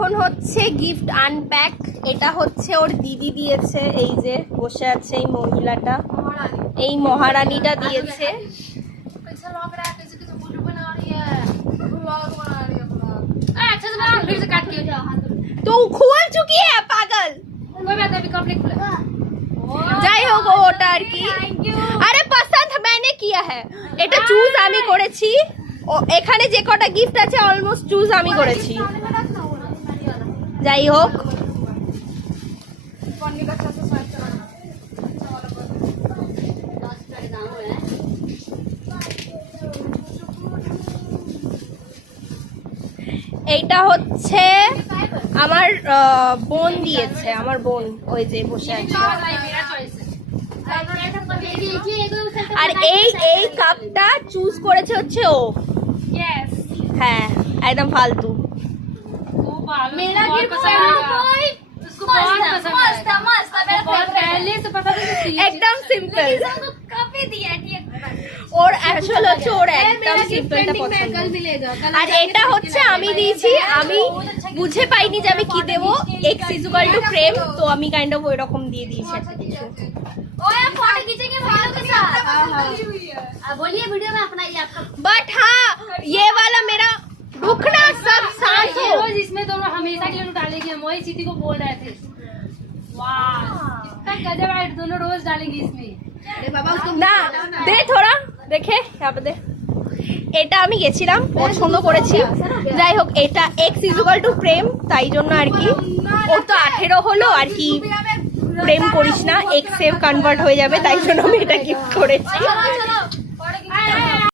এখন হচ্ছে gift unpack. এটা হচ্ছে ওর দিদি দিয়েছে, এই যে বসে আছে এই মহিলাটা, এই মহারানীটা দিয়েছে। तो खोल चुकी है पागल। যাই হোক ওটা আর কি, আরে পছন্দ मैंने किया है, এটা চুজ আমি করেছি। এখানে যে কটা গিফট আছে অলমোস্ট চুজ আমি করেছি। যাই হোক এইটা হচ্ছে আমার বোন দিয়েছে, আমার বোন ওই যে বসে আছে। আর এই এই কাপটা চুজ করেছে হচ্ছে ও। হ্যাঁ একদম ফালতু। मेरा गिफ्ट कोई उसको बहुत पसंद है, मस्त बहुत पहले से पता था একদম সিম্পল। काफी दिया ठीक ওর আসল হচ্ছে ওর একদম সিম্পলটা পছন্দ। আর এটা হচ্ছে আমি দিয়েছি, আমি বুঝে পাইনি যে আমি কি দেব, এক্স ইকুয়াল টু প্রেম, তো আমি কাইন্ড অফ ওই রকম দিয়ে দিয়েছি একটা কিছু। ओए फोटो खींचेंगे भाइयों के साथ। बोलिए वीडियो में अपना ये आपका बट हाँ ये वाला मेरा रुकना, सब शांत हो। रोज इसमें दोनों हमेशा के लिए डालेंगे, हम वही चीटी को बोल रहे थे। वाह कितना गजब है, दोनों रोज डालेंगे इसमें। अरे बाबा उसको না দে থোড়া দেখে यहाँ पे दे। এটা আমি গেছিলাম পছন্দ করেছি। যাই হোক এটা এক্স ইকুয়াল টু প্রেম, তাই জন্য আর কি ওর তো 18 হলো আর কি, প্রেম করিস না এক্স এ কনভার্ট হয়ে যাবে, তাই জন্য আমি এটা গিফট করেছি।